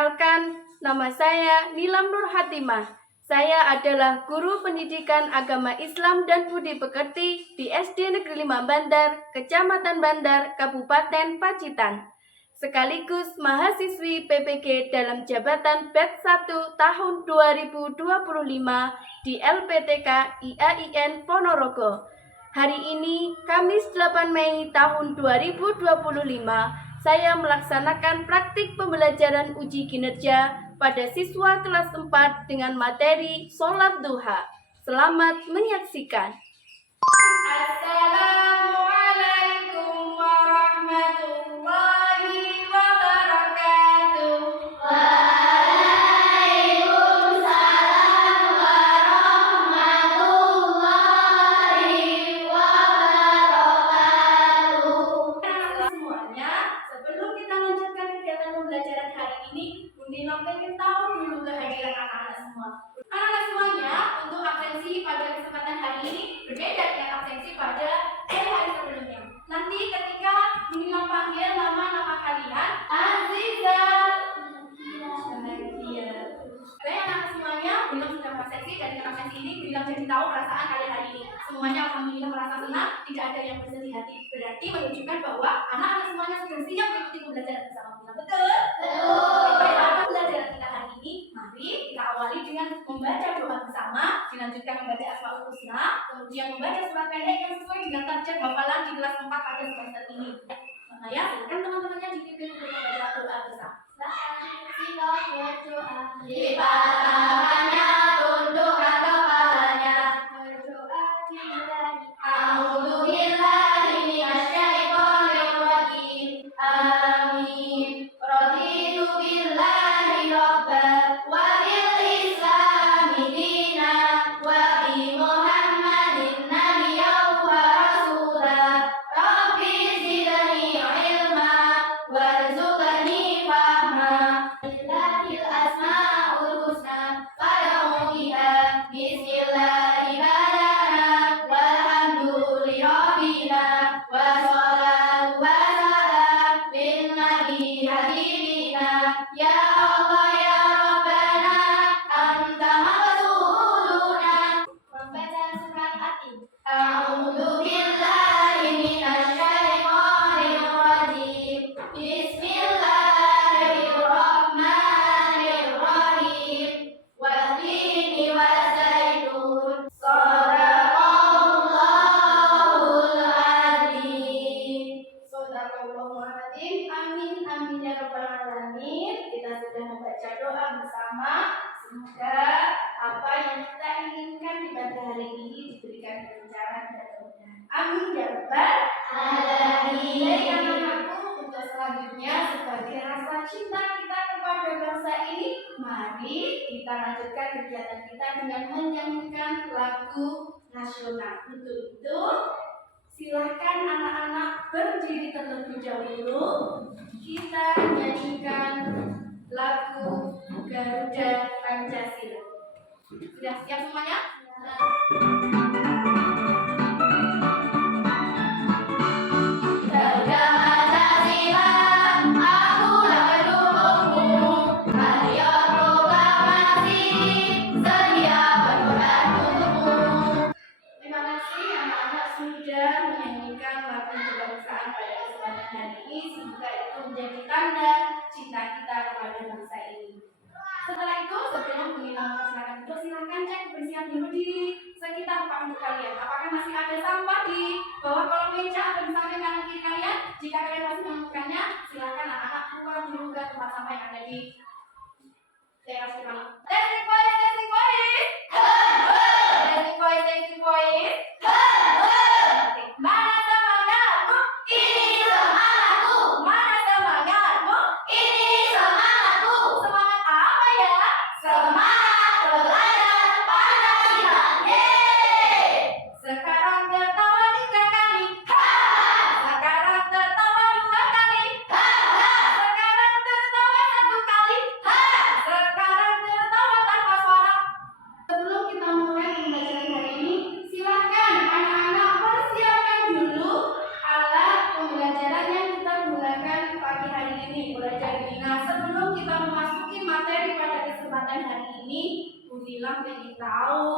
Perkenalkan, nama saya Nilam Nur Hatimah. Saya adalah guru pendidikan agama Islam dan Budi Pekerti di SD Negeri 5 Bandar, Kecamatan Bandar, Kabupaten Pacitan. Sekaligus mahasiswi PPG dalam jabatan batch 1 tahun 2025 di LPTK IAIN Ponorogo. Hari ini, Kamis 8 Mei tahun 2025, saya melaksanakan praktik pembelajaran uji kinerja pada siswa kelas 4 dengan materi sholat duha. Selamat menyaksikan. Assalamualaikum warahmatullahi wabarakatuh. Waalaikumsalam warahmatullahi wabarakatuh. Semuanya, sebelum kita lanjutkan kegiatan pembelajaran hari ini, Bunda Nom pengen tahu dulu kehadiran anak-anak semua. Anak-anak semuanya, untuk absensi pada kesempatan hari ini berbeda dengan absensi pada hari sebelumnya. Nanti ketika Bunda Nom panggil nama-nama kalian, Aziza, bahagia. Baik anak-anak semuanya, Bunda Nom sudah absensi dan dengan absensi ini Bunda Nom jadi tahu perasaan kalian hari ini. Semuanya alhamdulillah merasa senang, tidak ada yang bersedih hati. Berarti menunjukkan bahwa anak-anak semuanya sudah siap mengikuti pembelajaran bersama kita. Betul? Baiklah, pembelajaran kita hari ini, mari kita awali dengan membaca doa bersama, dilanjutkan membaca Asmaul Husna, kemudian membaca surat pendek yang sesuai dengan target hafalan di kelas 4 pada semester ini. Nah ya, silakan teman-temannya dipimpin untuk membaca doa bersama. Di patangannya tundukkan kepalanya. A'udzubillahi minasyaitonir rajim. Amin. Raditu billahi rabban wa bil islami dinan wa bi Muhammadin nabiyyan wa rasulan. Rabbi zidni ilma warzuqni fahma. Lillahil asmaul husna fad'u biha. Bismillahi badana walhamdulillahi rabbina wassalatu wassalam bin nabi habibina. Ya Allah ya Rabbana anta maqsuduna. Membaca surat At-Tin. A'udzu billahi minasyaitonir rajim. Bismillahirrahmanirrahim. Wattini waszaitun. Shadaqallahul adzim. Shadaqallahul adzim. Amin amin ya rabbal alamin. Kita sudah membaca doa bersama. Semoga apa yang kita inginkan di pada hari ini diberikan kelancaran dan kemudahan. Amin ya rabbal alamin. Baik anak-anakku, untuk selanjutnya sebagai rasa cinta kita kepada bangsa ini, mari kita lanjutkan kegiatan kita dengan menyanyikan lagu nasional. Untuk itu, silahkan anak-anak berdiri terlebih dahulu. Kita nyanyikan lagu Garuda Pancasila. Sudah siap semuanya? Garuda Pancasila, aku mendukungmu. Ayo proklamasi, sedia berkorban untukmu. Terima kasih anak-anak sudah menyanyikan lagu kebangsaan pada kesempatan hari ini. Semoga itu menjadi tanda cinta kita kepada bangsa ini. Setelah itu, sebelum mengilang masyarakat itu, silakan cek kebersihan dulu di sekitar panggung kalian. Apakah masih ada sampah di bawah kolong meja atau di samping kanan kiri kalian? Jika kalian masih menemukannya, silakan anak-anak keluar dulu ke tempat sampah yang ada di teras di mana. Testing voice, testing voice. Testing voice, testing voice. Mana semangatmu? Ini semangatku, Mana semangatmu? ini semangatku. Semangat apa ya? Semangat belajar Pancasila. Yeay! Sekarang tertawa 3 kali. Sekarang tertawa 2 kali. Sekarang tertawa 1 kali. kesempatan hari ini Bunila pengen tahu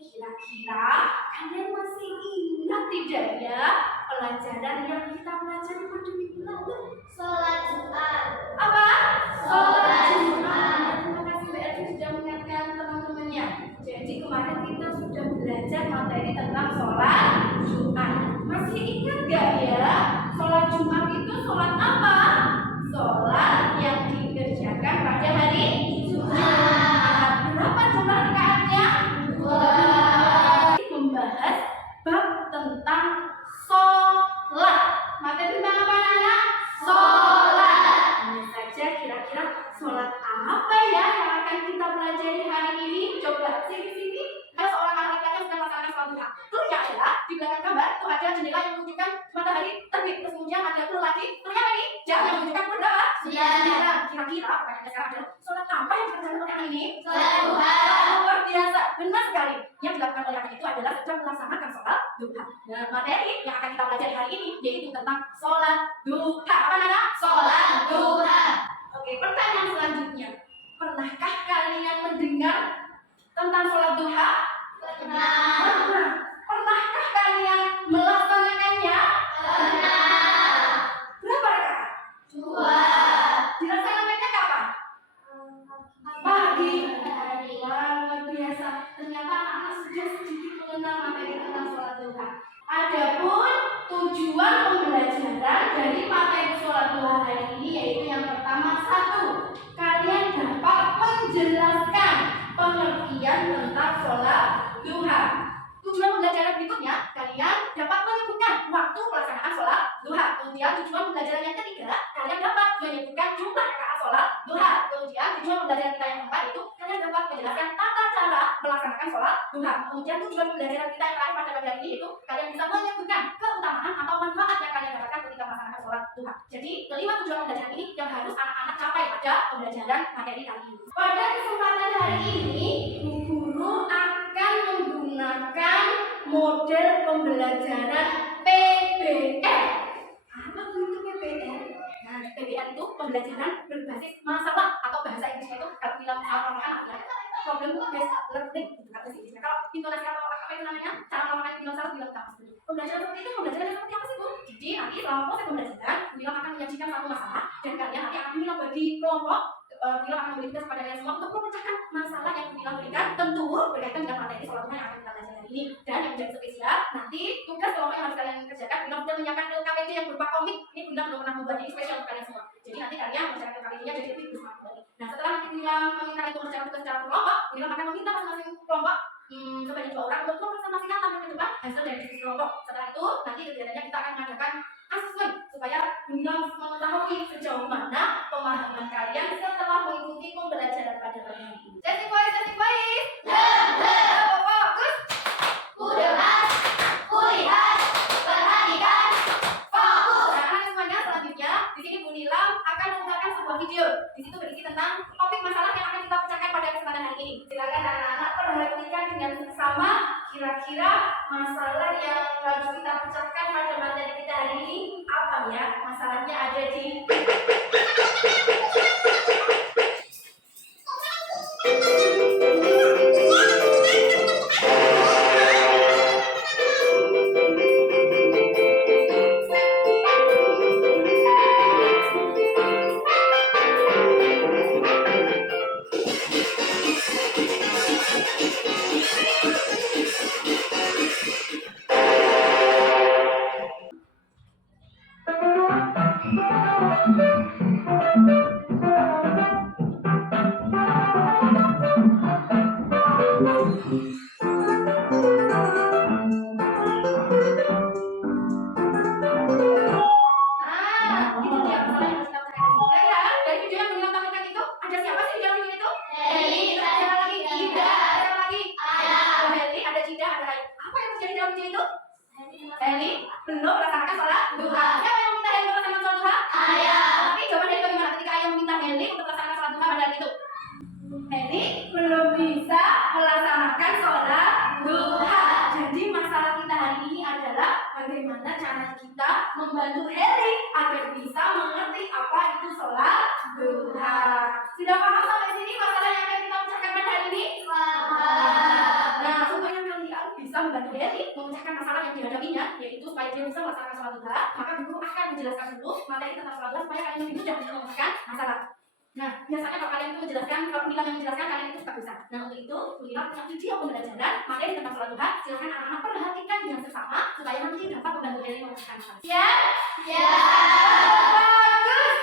kira-kira kalian masih ingat tidak ya pelajaran yang kita pelajari pada minggu lalu? Sholat Jumat. Apa? Sholat Jumat. Terima kasih Mbak Elvi sudah mengingatkan teman-temannya. Jadi kemarin kita sudah belajar materi tentang sholat Jumat. Masih ingat gak ya? Sholat Jumat itu sholat apa? Sholat yang dikerjakan pada hari Jumat. Berapa jumlah rakaatnya? 2. Membahas bab tentang sholat. Materi tentang apa anak? Sholat. Hanya saja kira-kira sholat apa ya yang akan kita pelajari hari ini? Coba sini. Ada seorang anak laki-laki yang sedang melaksanakan sholat duha. Turunnya adalah di belakang gambar itu ada jendela yang menunjukkan matahari terbit. Terus kemudian ada pul lagi. Turunnya apa ini? Jam yang menunjukkan pul berapa? 9. Kira-kira pertanyaannya sekarang adalah sholat apa yang dikerjakan oleh anak ini? Sholat duha. Luar biasa, benar sekali. Yang dilakukan oleh anak itu adalah sedang melaksanakan sholat duha. Nah, materi yang akan kita pelajari hari ini yaitu tentang sholat duha. Apa anak? Sholat duha. Oke, pertanyaan selanjutnya. Pernahkah kalian mendengar tentang sholat duha? Pernah. Pernahkah kalian melaksanakannya? Pernah. Berapa rakaat? 2. Dilaksanakannya kapan? Pagi. Hari. Wah, luar biasa. Ternyata anak sudah sedikit mengenal materi tentang sholat duha. Adapun tujuan pembelajaran dari materi sholat duha hari ini yaitu yang pertama, 1. Kalian dapat menjelaskan pengertian tentang sholat duha. Tujuan pembelajaran berikutnya, kalian dapat menyebutkan waktu pelaksanaan sholat duha. Kemudian tujuan pembelajaran yang ketiga, kalian dapat menyebutkan jumlah rakaat sholat duha. Kemudian tujuan pembelajaran kita yang keempat itu kalian dapat menjelaskan tata cara melaksanakan sholat duha. Kemudian tujuan pembelajaran kita yang terakhir pada pagi hari ini itu kalian bisa menyebutkan keutamaan atau manfaat yang kalian dapatkan ketika melaksanakan sholat duha. Jadi kelima tujuan pembelajaran ini yang harus anak-anak capai pada pembelajaran materi kali ini. Pada kesempatan hari ini, Bu Guru akan menggunakan model pembelajaran PBL. Apa itu PBL? Nah, PBL itu pembelajaran berbasis masalah atau bahasa Inggrisnya itu kalau bilang problem based learning itu kata Inggrisnya. Kalau intonasi atau apa itu namanya cara melakukan bilang bilang apa seperti itu. Pembelajaran seperti itu pembelajaran seperti apa sih Bu? Jadi nanti selama proses pembelajaran, bilang akan menyajikan satu masalah dan kalian nanti akan bilang bagi kelompok. Bila akan memberi tugas kepada kalian semua untuk memecahkan masalah yang Bilang berikan tentu berkaitan dengan materi sholat duha yang akan kita pelajari hari ini. Dan yang menjadi spesial, nanti tugas kelompok yang harus kalian kerjakan Bilang sudah menyiapkan LKPD yang berupa komik. Ini Bilang belum pernah membuat, ini spesial untuk kalian semua. Jadi nanti kalian mengerjakan LKPD-nya jadi lebih bersama kembali. Nah setelah nanti Bilang menginginkan untuk mengerjakan tugas secara berkelompok, Bilang akan meminta masing-masing kelompok sebanyak 2 orang untuk mempresentasikan tampil ke depan hasil dari diskusi kelompok. Setelah itu nanti kegiatannya kita akan mengadakan asesmen supaya Bilang mengetahui sejauh mana pemahaman kalian setelah mengikuti pembelajaran pada pagi hari ini. Sesi voice. Fokus. Kudengar, kulihat, perhatikan, fokus. Nah, anak semuanya selanjutnya di sini Bu Nilam akan membuatkan sebuah video. Di situ berisi tentang topik masalah yang akan kita pecahkan pada kesempatan hari ini. Silakan anak-anak perhatikan dengan seksama kira-kira masalah yang harus kita pecahkan pada materi kita hari ini apa ya? Masalahnya ada di dia bisa melaksanakan sholat duha, maka guru akan menjelaskan dulu materi tentang sholat duha supaya kalian lebih mudah untuk memecahkan masalah. Nah, biasanya kalau kalian itu menjelaskan, kalau Unilam yang menjelaskan, kalian itu suka bisa. Nah, untuk itu, Unilam punya video pembelajaran materi tentang sholat duha. Silakan anak-anak perhatikan dengan seksama supaya nanti dapat membantu kalian memecahkan masalah. Siap? Ya. Bagus.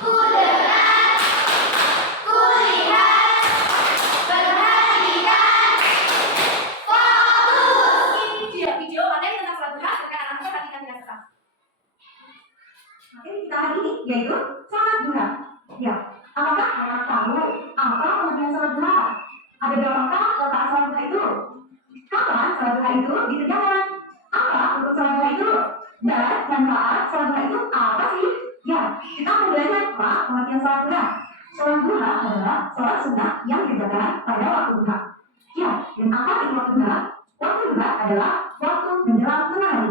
Ku dengar, ku lihat, perhatikan, fokus. Ini dia video materi tentang sholat duha. Silakan anak-anak perhatikan dengan seksama. Materi kita hari ini yaitu sholat duha. Ya, apakah anak tahu apa pengertian sholat duha? Ada berapakah letak sholat duha itu? Kapan sholat duha itu dikerjakan? Apa untuk sholat duha itu? Dan manfaat sholat duha itu apa sih? Ya, kita akan belajar apa pengertian sholat duha. Sholat duha adalah sholat sunnah yang dikerjakan pada waktu duha. Ya, dan apa itu waktu duha? Waktu duha adalah waktu menjelang tengah hari.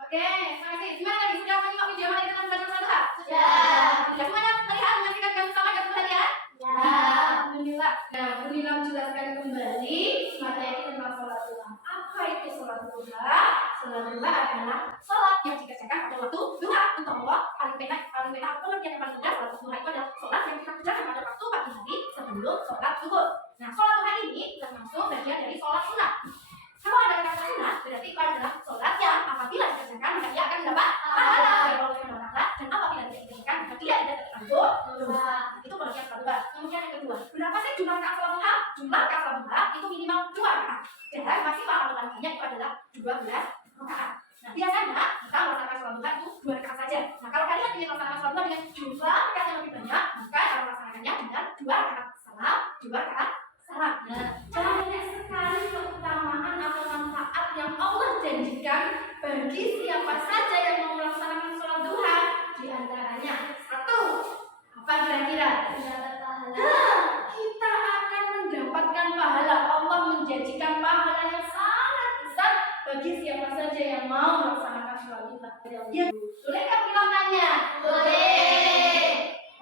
Oke, makasih. Gimana tadi sudah menyimak video materi tentang belajar sholat duha? Sudah. Sudah semuanya melihat menyaksikan kami bersama dan perhatian? Ya. Alhamdulillah. Nah, Unilam menjelaskan kembali materi tentang sholat duha. Apa itu sholat duha? Sholat duha adalah sholat yang dikerjakan pada waktu duha. Untuk Allah, paling pendek pengertian yang paling mudah, sholat duha itu adalah sholat yang kita kerjakan pada waktu pagi hari sebelum sholat zuhur. Nah, sholat duha ini termasuk bagian dari sholat sunnah. Kalau ada kata sunnah, berarti itu adalah sholat yang apabila dikerjakan maka dia akan mendapat pahala dari Allah Subhanahu wa Ta'ala, dan apabila tidak dikerjakan maka dia tidak terkandung dosa. Itu pengertian sholat duha. Kemudian yang kedua, berapa sih jumlah rakaat sholat duha? Jumlah rakaat sholat duha itu minimal 2 rakaat. Dan maksimal atau paling banyak itu adalah 12 rakaat. Nah, biasanya kita melaksanakan sholat duha itu 2 rakaat saja. Nah, kalau kalian ingin melaksanakan sholat duha dengan jumlah rakaat yang lebih banyak, maka kalau melaksanakannya dengan 2 rakaat salam, 2 rakaat salam. Nah, banyak sekali keutamaan atau manfaat yang Allah janjikan bagi siapa saja yang mau melaksanakan sholat duha. Di antaranya, 1. Apa kira-kira? Mendapat pahala. Kita akan mendapatkan pahala. Allah menjanjikan pahala yang sangat besar bagi siapa saja yang mau melaksanakan sholat duha. Ya, bolehkah kita tanya? Boleh.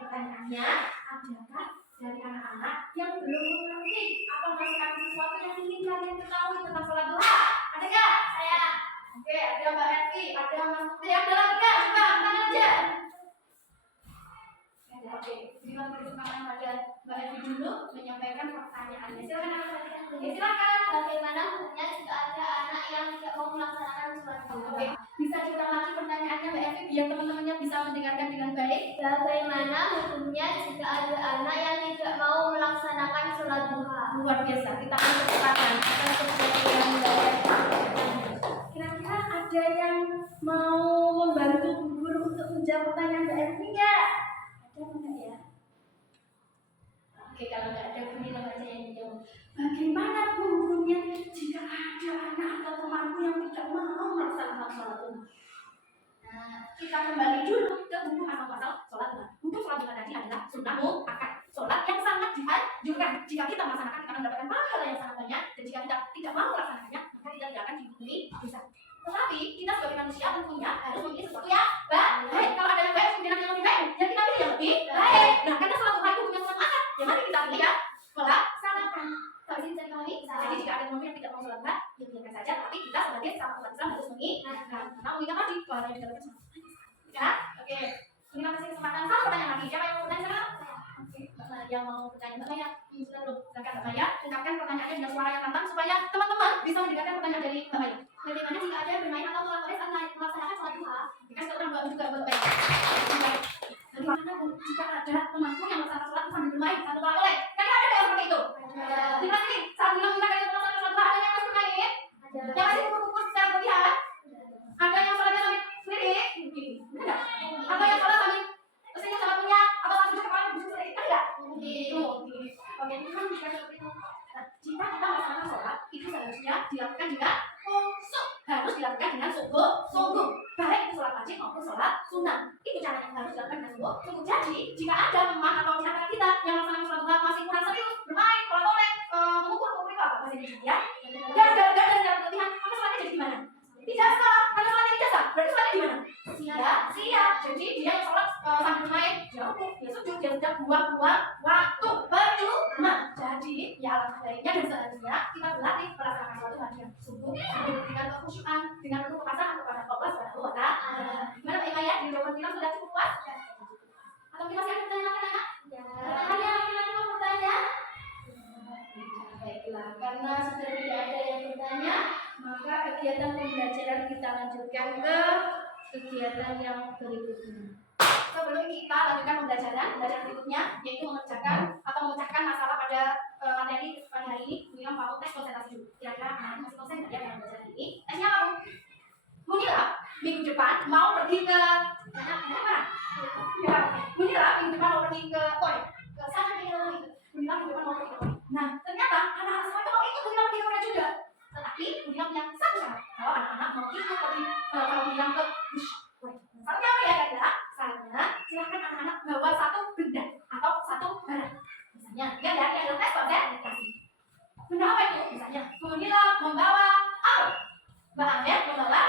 Pertanyaannya, adakah dari anak-anak yang belum mengerti atau masih ada sesuatu yang ingin kalian ketahui tentang sholat duha? Ada nggak? Saya. Oke, ada Mbak Evi, ada Mas Putri, ada lagi nggak? Coba tangan aja. Oke, berikan kesempatan pada Mbak Evi dulu menyampaikan pertanyaannya. Silakan anak perhatikan dulu. Silakan. Bagaimana hukumnya jika ada anak yang tidak mau melaksanakan sholat duha? Oke, bisa diulang lagi pertanyaannya Mbak Evi biar teman-temannya bisa mendengarkan dengan baik. Bagaimana hukumnya jika ada anak yang tidak mau melaksanakan sholat duha? Luar biasa, kita akan kesempatan akan kejadian Mbak Evi. Kira-kira ada yang mau membantu guru untuk menjawab pertanyaan Mbak Evi nggak? Ada nggak ya? Oke, kalau nggak ada guru yang aja yang menjawab. Bagaimana hukumnya jika ada anak atau temanku yang tidak mau melaksanakan sholat duha? Nah, kita kembali dulu ke buku asal-muasal sholat duha. Buku sholat duha tadi adalah sunnah muakkad, sholat yang sangat dianjurkan. Jika kita melaksanakan, kita akan mendapatkan pahala yang sangat banyak. Dan jika kita tidak mau melaksanakannya, maka kita tidak akan dihukumi dosa. Tetapi kita sebagai manusia tentunya harus memilih sesuatu yang baik. Kalau ada yang baik, kemudian ada yang lebih baik, ya kita pilih yang lebih baik. Nah, karena sholat duha itu hukumnya sunnah muakkad, yang mana kita pilih ya melaksanakan. Kalau ini bisa dipahami? Jadi jika ada teman yang tidak mau sholat duha, ya biarkan saja. Tapi kita sebagai sama umat Islam harus mengingatkan. Karena mengingat tadi pahala yang didapatkan sama. Ya, oke. Terima kasih kesempatan. Satu pertanyaan lagi. Siapa yang mau bertanya sekarang? Oke, Mbak Maya yang mau bertanya. Mbak Maya, sudah belum? Silakan Mbak Maya. Ungkapkan pertanyaannya dengan suara yang lantang supaya teman-teman bisa mendengarkan pertanyaan dari Mbak Maya. Bagaimana jika ada yang bermain atau melakukan saat melaksanakan sholat duha? Dikasih orang Mbak juga Mbak Maya. Bagaimana Bu jika ada temanku yang melaksanakan sholat sambil bermain satu kali oleh? Kan ada yang seperti itu. Terima kasih. Saat bilang kita kalian melaksanakan sholat duha, ada yang masih bermain? Yang masih kumpul-kumpul secara berlebihan? Ada yang sholatnya sambil sendiri? Ada. Atau yang sholat sambil mesinnya sholat punya atau langsung ke kepala busuk sendiri? Ada. Oke, itu kan jika seperti itu. Nah, jika kita melaksanakan sholat, itu seharusnya dilakukan dengan khusyuk. Harus dilakukan dengan sungguh-sungguh. Baik itu sholat wajib maupun sholat sunnah. Itu caranya yang harus dilakukan dengan sungguh-sungguh. Jadi, jika ada teman atau di antara kita yang melaksanakan sholat duha masih kurang serius, bermain, oleh-oleh, mengukur itu apa bahasa Indonesia? Gagal secara berlebihan, maka sholatnya jadi gimana? Tidak sah, karena sholatnya tidak sah. Berarti sholatnya gimana? Sia. Jadi dia yang sholat sambil bermain, ya udah, dia sujud, dia sudah buang-buang waktu percuma. Jadi ya alangkah baiknya dan seharusnya kita berlatih melaksanakan sholat duha dengan sungguh. kepada Allah Subhanahu wa Ta'ala. Gimana Pak Ima ya? Di jawaban kita sudah cukup puas? Atau kita masih ada pertanyaan anak-anak? Ada yang mau bertanya? Baiklah, karena sudah tidak ada yang bertanya, maka kegiatan pembelajaran kita lanjutkan ke kegiatan yang berikutnya. Sebelum kita lanjutkan pembelajaran berikutnya, yaitu mengerjakan atau memecahkan masalah pada materi pada hari ini, Munila mau tes konsentrasi dulu. Kira-kira anak masih konsen nggak ya dalam pembelajaran ini? Tesnya apa, Bu? Munila minggu depan mau pergi ke mana? Ya, Munila minggu depan mau pergi ke Korea, ke sana ke itu. Munila minggu depan mau pergi ke Korea. Nah, ternyata anak-anak semua itu mau ikut Munila pergi ke Korea juga. Tetapi Munila punya satu syarat, kalau anak-anak mau ikut pergi kalau Munila ke Syaratnya apa ya kira-kira? Syaratnya silahkan anak-anak bawa satu benda atau satu barang. Misalnya, dia ada tes konsentrasi. Benda apa itu? Misalnya, Munila membawa apa? Mbak Amet membawa.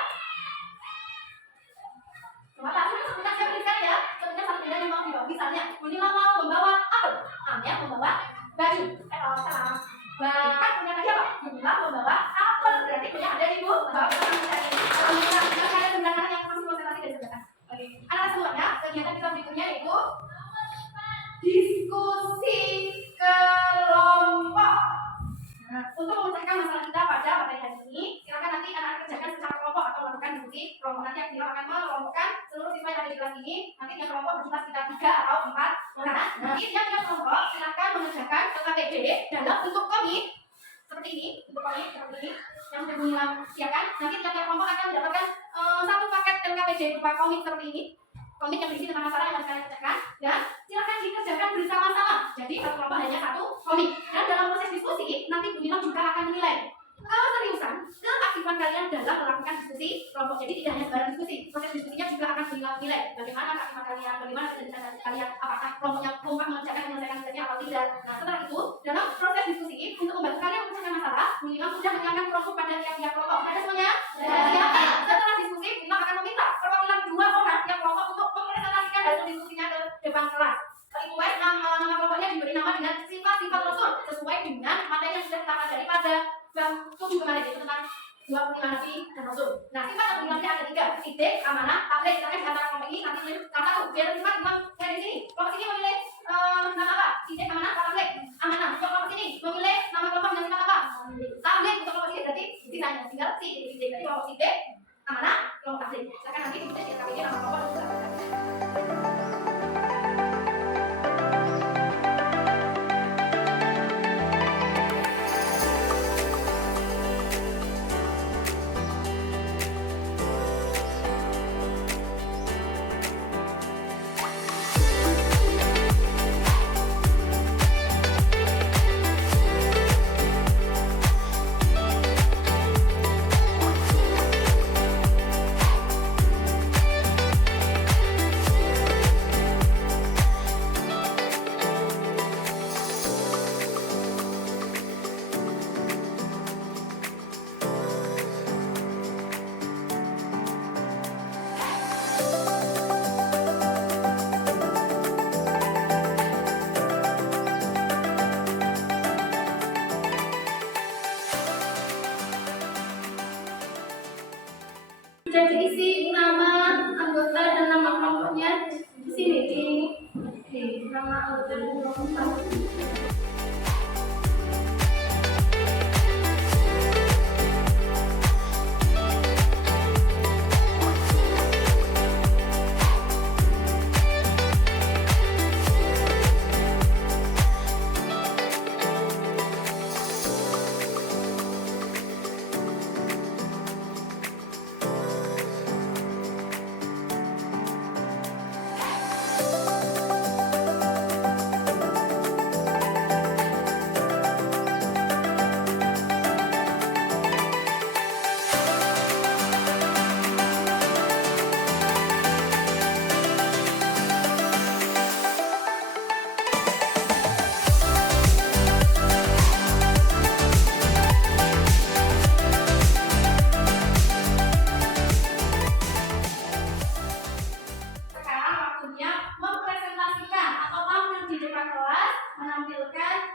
Coba tak sudah sebutkan saya berikan ya. Sebutkan satu benda yang mau dibawa. Misalnya, Munila mau membawa apa? Amet membawa baju. Salah. Bahkan punya tadi apa? Munila membawa apel. Berarti punya ada di Bu. Bawa ke sana. Kalau Munila ada benda yang masih konsentrasi dari sebelah. Oke, anak semuanya, kegiatan kita berikutnya yaitu diskusi kelompok. Nah, untuk memecahkan masalah kita pada materi hari ini, silakan nanti anak-anak kerjakan secara kelompok atau melakukan diskusi kelompok. Nanti Akila akan mengelompokkan seluruh siswa yang ada di kelas ini. Nanti tiap kelompok berjumlah sekitar 3 atau 4 orang. Nanti tiap kelompok silakan mengerjakan LKPD dalam bentuk komik seperti ini, bentuk komik seperti ini yang sudah Munila siapkan. Nanti tiap kelompok akan mendapatkan satu paket LKPD berupa komik seperti ini. Komik yang berisi tentang masalah yang harus kalian kerjakan dan silakan dikerjakan bersama-sama. Jadi satu kelompok hanya satu komik. Dan dalam proses diskusi nanti Bu Nila juga akan menilai keseriusan, keaktifan kalian dalam melakukan diskusi kelompok. Jadi tidak hanya sekedar diskusi, proses diskusinya juga akan Bu Nila menilai bagaimana keaktifan kalian, bagaimana kecerdasan kalian, apakah kelompoknya kompak mengerjakan menyelesaikan tugasnya atau tidak. Nah, setelah itu dalam proses diskusi untuk membantu kalian memecahkan masalah, Bu Nila sudah menyiapkan kelompok pada tiap-tiap kelompok. Ada semuanya? Siapa? Setelah diskusi, Bu Nila akan meminta perwakilan 2 orang tiap kelompok untuk mempresentasikan hasil diskusinya ke depan kelas. Sesuai nama kelompoknya diberi nama dengan sifat-sifat Rasul sesuai dengan materi yang sudah kita pelajari pada bab 7 kemarin, yaitu tentang 25 Nabi dan Rasul. Nah, sifat yang Nabi ada 3, sidik, amanah, tabligh. Silakan di antara kelompok ini nanti pilih salah satu. Biar sifat kayak di sini. Kelompok ini memilih nama apa? Sidik, amanah, tabligh. Amanah. Untuk kelompok ini memilih nama kelompok dengan sifat apa? Tabligh. Untuk kelompok ini berarti sisanya tinggal sidik. Jadi kelompok sidik, amanah, kelompok tabligh. Silakan nanti ditulis di KPJ nama kelompok dan juga. Sudah diisi nama anggota dan nama kelompoknya di sini di nama anggota dan kelompok.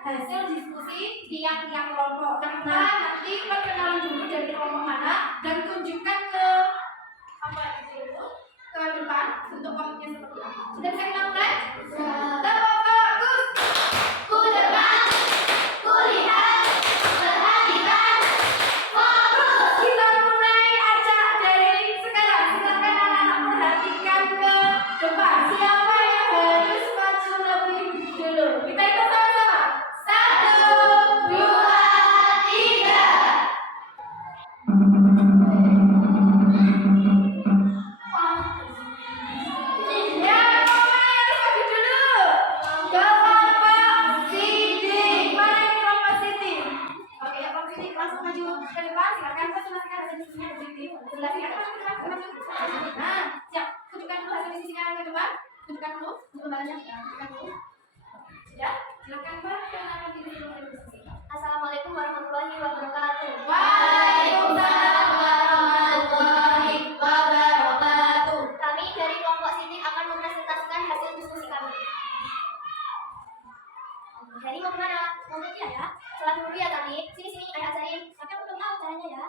Hasil diskusi tiap-tiap kelompok. Karena nanti perkenalan dulu dari kelompok mana dan tunjukkan ke kembalinya sudah. Ya, silakan Mbak, perkenalkan diri dulu berdiskusi. Assalamualaikum warahmatullahi wabarakatuh. Waalaikumsalam warahmatullahi wabarakatuh. Kami dari kelompok sini akan mempresentasikan hasil diskusi kami. Jadi mau kemana? Mau belajar ya? Sholat dulu ya tadi. Sini ayah ajarin. Tapi aku belum tahu caranya ya.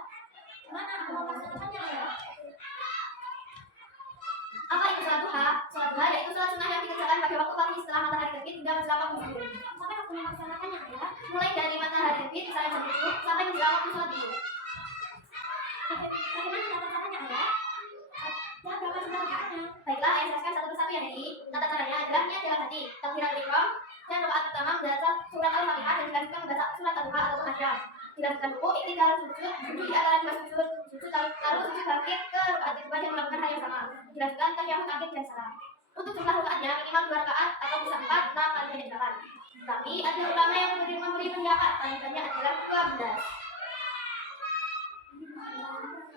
Gimana? Aku mau melaksanakannya ya. Apa itu sholat duha? Sholat duha yaitu sholat sunnah yang dikerjakan pada waktu pagi setelah matahari terbit hingga menjelang waktu zuhur. Sampai waktu melaksanakannya ya? Mulai dari matahari terbit misalnya jam 7 sampai menjelang waktu sholat zuhur. Bagaimana tata caranya ya? Ya, berapa sudah rakaatnya? Baiklah, saya jelaskan satu persatu ya, Nedi. Tata caranya adalah niat dalam hati, takbiratul ihram, dan doa pertama membaca surat Al-Fatihah dan dilanjutkan membaca surat Al-Duha atau Al-Nasyr. Dilanjutkan ruku, iktidal sujud, duduk di antara dua sujud, lalu sujud bangkit ke rakaat kedua dan melakukan hal yang sama. Dilanjutkan tasyahud akhir dan salam. Untuk jumlah rakaatnya minimal 2 rakaat atau bisa 4, 6 kali dari 8. Tapi ada ulama yang memberi pendapat, lanjutannya adalah 12.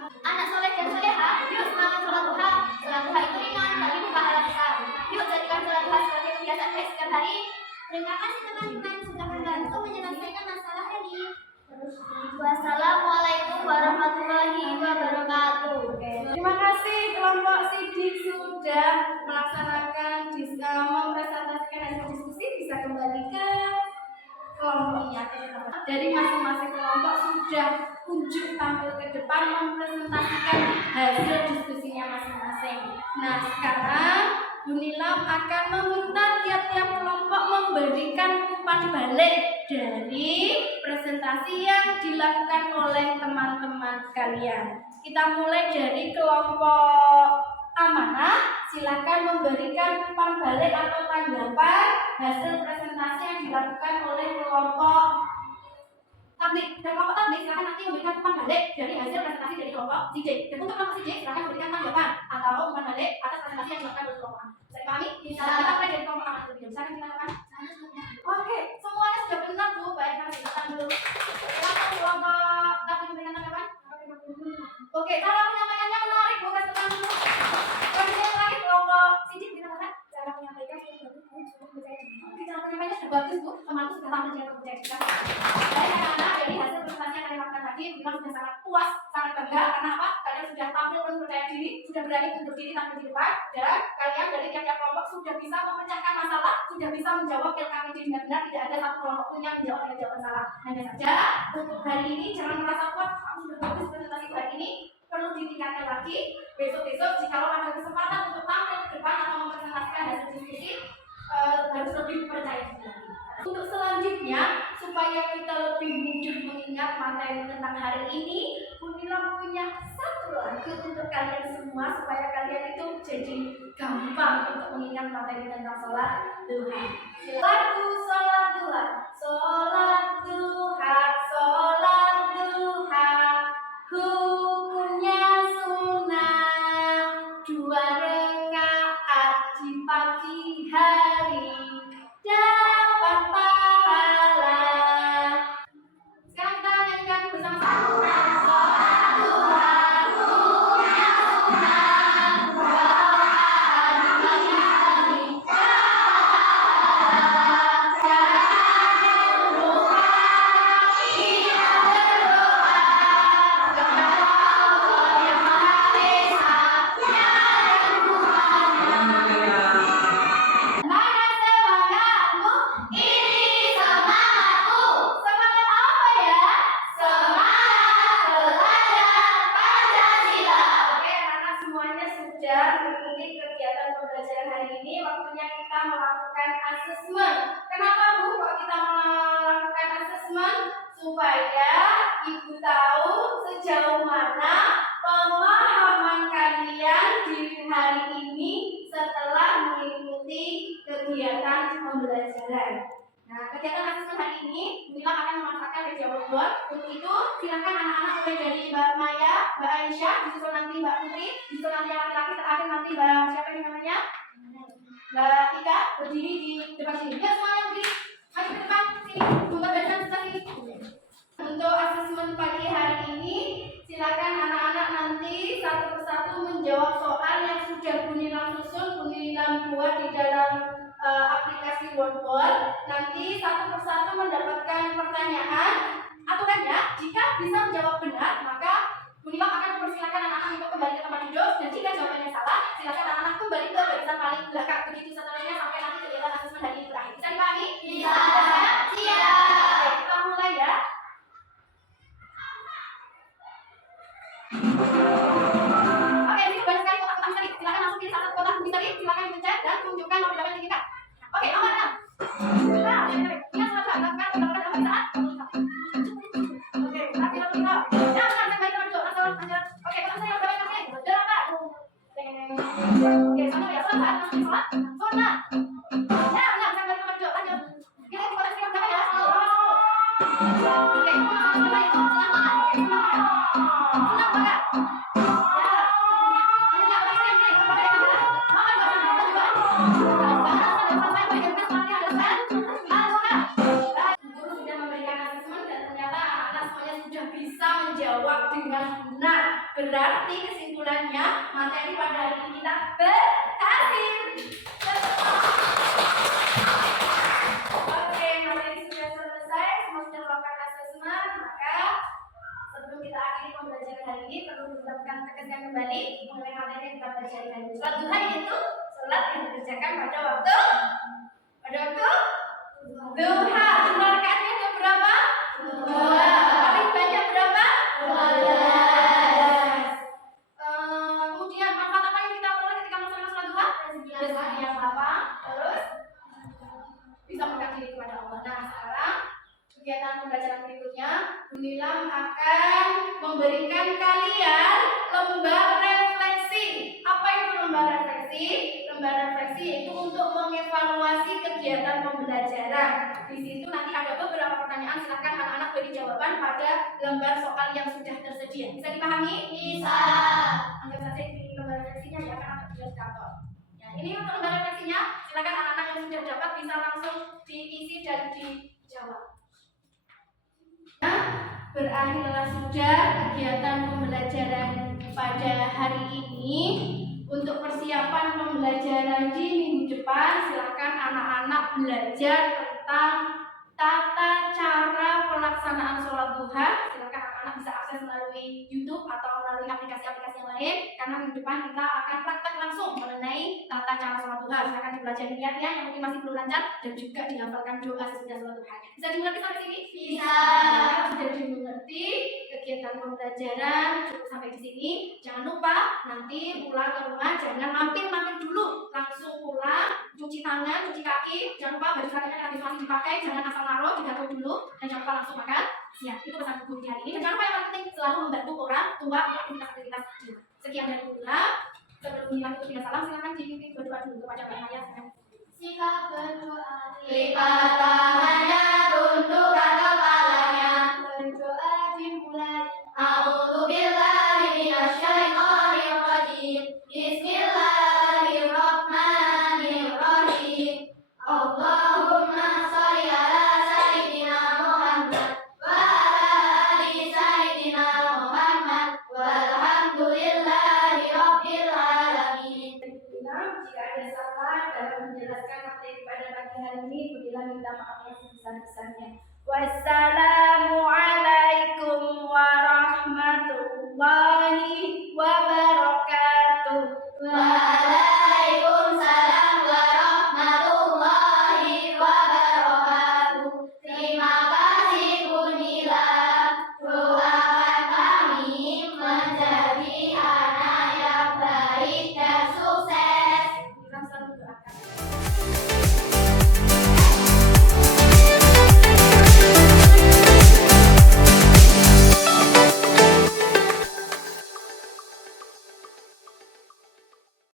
Anak soleh dan soleha, yuk semangat sholat duha. Sholat duha itu ringan, tapi berpahala besar. Yuk jadikan sholat duha sebagai kebiasaan baik setiap hari. Terima kasih teman-teman sudah membantu menyelesaikan masalah ini. Wassalamualaikum warahmatullahi wabarakatuh. Terima kasih kelompok Sidik sudah melaksanakan mempresentasikan hasil diskusi. Bisa kembali ke kelompoknya. Dari masing-masing kelompok sudah unjuk tampil ke depan mempresentasikan hasil diskusinya masing-masing. Nah, sekarang Bu Nilam akan meminta tiap-tiap kelompok memberikan umpan balik dari presentasi yang dilakukan oleh teman-teman kalian. Kita mulai dari kelompok amanah. Silakan memberikan umpan balik atau tanggapan hasil presentasi yang dilakukan oleh kelompok tablik. Dan kelompok tablik silakan nanti memberikan umpan balik dari hasil presentasi dari kelompok CJ. Dan untuk kelompok CJ silakan memberikan tanggapan atau umpan balik atas presentasi yang dilakukan oleh kelompok A. Bisa dipahami? Kita mulai dari kelompok amanah terlebih dahulu. Silakan tanggapan. Oke, semuanya sudah benar Bu. Baik, kami silakan dulu. Silakan kelompok tablik memberikan tanggapan. Oke, cara penyampaiannya menarik Bu. Kasih tangan dulu. Kemudian lagi kelompok CJ dikatakan cara penyampaiannya sudah bagus Bu. Oke, cara penyampaiannya sudah bagus Bu. Temanku sudah tampil dengan percaya. Baik anak-anak, dari hasil presentasi yang kalian lakukan tadi, memang sudah sangat puas, sangat bangga. Karena apa? Kalian sudah tampil dengan percaya diri, sudah berani untuk berdiri tampil di depan, dan kalian dari tiap-tiap kelompok sudah bisa memecahkan masalah, sudah bisa menjawab LKPD dengan benar. Tidak ada satu kelompok pun yang menjawab dengan jawaban salah. Hanya saja untuk hari ini jangan merasa puas, kamu sudah bagus presentasi hari ini. Perlu ditingkatkan lagi. Besok-besok jika ada kesempatan untuk tampil ke depan atau mempresentasikan hasil diskusi, harus lebih percaya diri lagi. Untuk selanjutnya, supaya kita lebih mudah mengingat materi tentang hari ini, Bu Nilam punya satu lagu untuk kalian semua supaya kalian itu jadi gampang untuk mengingat materi tentang sholat duha. Lagu sholat duha, sholat duha, sholat duha, hukumnya sunnah, 2 rakaat di pagi hari. Dapat pahala. Sekarang kita nyanyikan bersama-sama. Sholat duha, hukumnya sunnah, 2 rakaat di pagi hari. Dapat pahala. Berdoa, kita berdoa kepada Allah yang Maha Esa, yang Tuhan. Mana semangatmu? Ini semangatku. Semangat apa ya? Semangat belajar Pancasila. Oke, anak semuanya sudah mengikuti kegiatan pembelajaran hari ini. Waktunya kita melakukan asesmen. Kenapa Bu kok kita melakukan asesmen? Supaya Ibu tahu sejauh mana pemahaman kalian di hari ini setelah mengikuti kegiatan pembelajaran. Nah, kegiatan asesmen hari ini, Bu Nilam akan memanfaatkan media whiteboard. Untuk itu, silakan anak-anak mulai dari Mbak Maya, Mbak Aisyah, disusul nanti Mbak Putri, disusul nanti yang laki-laki, terakhir nanti Mbak siapa ini namanya? Mbak Ika, berdiri di depan sini. Ya, semuanya berdiri. Maju ke depan, sini. Buka badan sebelah sini. Untuk asesmen pagi hari ini, silakan anak-anak nanti satu persatu menjawab soal yang sudah Bu Nilam susun, Bu Nilam buat di dalam board. Nanti satu persatu mendapatkan pertanyaan. Aturannya, jika bisa menjawab benar, maka Bunimam akan mempersilakan anak-anak untuk kembali ke tempat duduk. Dan jika jawabannya salah, silakan anak-anak kembali ke barisan paling belakang. Begitu seterusnya sampai nanti kegiatan asesmen hari ini berakhir. Bisa dipahami? Bisa. Siap. Oke, kita mulai ya. Oke, ini banyak sekali kotak misteri. Silakan langsung pilih satu kotak misteri. Silakan dipencet dan tunjukkan nomor berapa yang diinginkan. Oke, nomor 6. Nah, ingat sudah mendapatkan apa saat? Oke, terakhir kita. Ya, benar, saya baik dulu. Langsung lanjut. Oke, kotak saya berapa yang kasih? Delapan. Oke, sama ya. Sholat, langsung sholat. Sunat. Ya, benar, saya balik nomor 2. Lanjut. Kita kotak saya berapa ya? Oke, sunat berapa ya? Sunat berapa? Menjawab dengan benar. Berarti kesimpulannya materi pada hari ini kita berhasil. Oke, materi sudah selesai, semua sudah melakukan asesmen. Maka sebelum kita akhiri pembelajaran hari ini perlu ditetapkan tegaskan kembali mengenai materi yang kita pelajari hari ini. Sholat duha yaitu sholat yang dikerjakan pada waktu duha. Jumlah rakaatnya ada berapa? 2. Paling banyak berapa? 12. Kemudian manfaat apa yang kita peroleh ketika melaksanakan sholat duha? Rezeki yang lapang, terus bisa mendekat diri kepada Allah. Nah, sekarang kegiatan pembelajaran berikutnya, Bunimam akan memberikan kalian lembar refleksi. Apa itu lembar refleksi? Lembar refleksi yaitu untuk mengevaluasi kegiatan pembelajaran. Di situ nanti ada beberapa pertanyaan, silakan anak-anak beri jawaban pada lembar soal yang sudah tersedia. Bisa dipahami? Bisa. Anggap saja ini lembar refleksinya ya, karena terjual di kantor. Ya, ini untuk lembar refleksinya, silakan anak-anak yang sudah dapat bisa langsung diisi dan dijawab. Berakhirlah sudah kegiatan pembelajaran pada hari ini. Untuk persiapan pembelajaran di minggu depan, silakan anak-anak belajar tentang tata cara pelaksanaan sholat duha. Silakan anak-anak bisa akses melalui YouTube atau melalui aplikasi-aplikasi yang lain. Karena minggu depan kita akan praktek langsung mengenai tata cara sholat duha. Silakan dipelajari lihat ya, yang mungkin masih belum lancar, dan juga dihafalkan doa sesudah sholat duhanya. Bisa dimengerti sampai sini? Bisa. Sudah dimengerti kegiatan pembelajaran cukup sampai di sini. Jangan lupa nanti pulang ke rumah jangan mampir dulu, langsung pulang cuci tangan, cuci kaki. Jangan lupa baju seragamnya nanti masih dipakai, jangan asal naruh, digantung dulu, dan jangan lupa langsung makan siang. Itu pesan guru hari ini. Dan jangan lupa yang paling penting selalu membantu orang tua untuk aktivitas-aktivitas di rumah. Sekian dari Bunimam. Sebelum Bunimam itu tidak salam, silakan dipimpin berdoa dulu kepada Mbak Maya. Sikap berdoa. Lipat tangannya, tundukkan kepalanya. Berdoa dimulai. A'udzubillahi minasyaitonir rajim. Bismillahirrahmanirrahim. Allahumma sholli ala sayyidina Muhammad wa ala ali sayyidina Muhammad walhamdulillahi rabbil alamin. Jika ada salah dalam menjelaskan materi pada pagi hari ini, Bunimam minta maaf yang sebesar-besarnya. Wassalamualaikum warahmatullahi